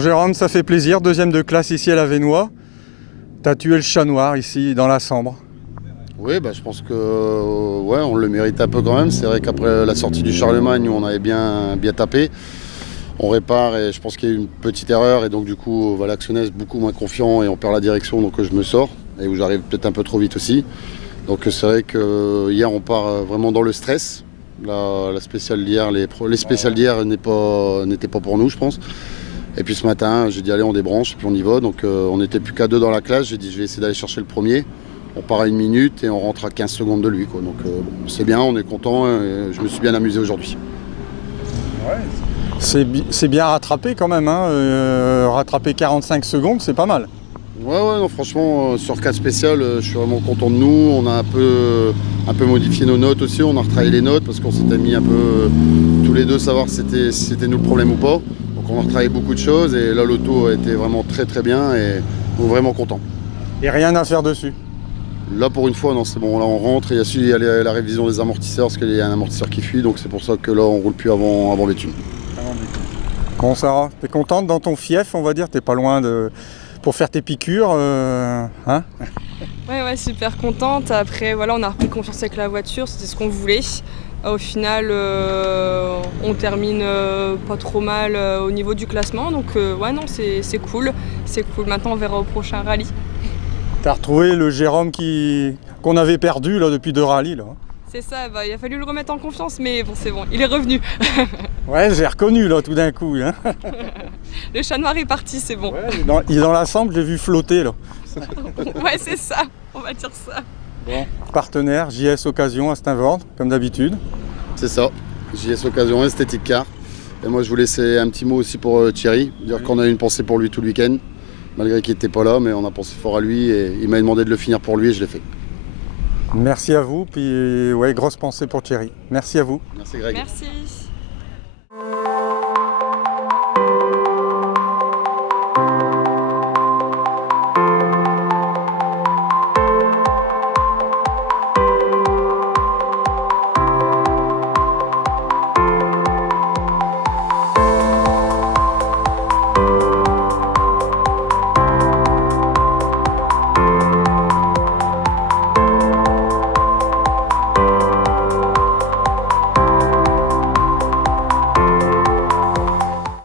Bon Jérôme, ça fait plaisir, deuxième de classe ici à la Vénois. T'as tué le chat noir ici dans la Sambre. Oui, je pense que ouais, on le mérite un peu quand même. C'est vrai qu'après la sortie du Charlemagne où on avait bien tapé, on répare et je pense qu'il y a eu une petite erreur et donc du coup Valaxonès beaucoup moins confiant et on perd la direction donc je me sors et où j'arrive peut-être un peu trop vite aussi. Donc c'est vrai que hier on part vraiment dans le stress. La spéciale d'hier, les spéciales d'hier n'étaient pas pour nous je pense. Et puis ce matin j'ai dit allez on débranche et puis on y va. Donc on n'était plus qu'à 2 dans la classe, j'ai dit je vais essayer d'aller chercher le premier. On part à 1 minute et on rentre à 15 secondes de lui, quoi. Donc c'est bien, on est content et je me suis bien amusé aujourd'hui. Ouais. C'est bien rattrapé quand même, hein. Rattraper 45 secondes, c'est pas mal. Ouais, non, franchement, sur 4 spéciales, je suis vraiment content de nous. On a un peu modifié nos notes aussi, on a retravaillé les notes parce qu'on s'était mis un peu tous les deux savoir si c'était nous le problème ou pas. Donc on a retravaillé beaucoup de choses et là l'auto a été vraiment très très bien et on est vraiment content. Et rien à faire dessus. Là pour une fois non c'est bon, là on rentre et il y a la révision des amortisseurs parce qu'il y a un amortisseur qui fuit donc c'est pour ça que là on roule plus avant Béthune. Bon Sarah, t'es contente dans ton fief on va dire, t'es pas loin pour faire tes piqûres, hein? Ouais, super contente. Après, voilà, on a repris confiance avec la voiture, c'était ce qu'on voulait. Au final, on termine pas trop mal au niveau du classement, donc ouais, non, c'est cool. C'est cool. Maintenant, on verra au prochain rallye. T'as retrouvé le Jérôme qu'on avait perdu là, depuis 2 rallyes là. C'est ça, il a fallu le remettre en confiance, mais bon, c'est bon, il est revenu. Ouais, j'ai reconnu là tout d'un coup. Hein. Le chat noir est parti, c'est bon. Ouais, il est dans la Sambre, j'ai vu flotter là. Ouais, c'est ça, on va dire ça. Bon. Partenaire, JS Occasion à Steinvord, comme d'habitude. C'est ça, JS Occasion, Esthétique Car. Et moi je vous laissais un petit mot aussi pour Thierry, dire qu'on a eu une pensée pour lui tout le week-end, malgré qu'il n'était pas là, mais on a pensé fort à lui et il m'a demandé de le finir pour lui et je l'ai fait. Merci à vous, puis ouais, grosse pensée pour Thierry. Merci à vous. Merci Greg. Merci.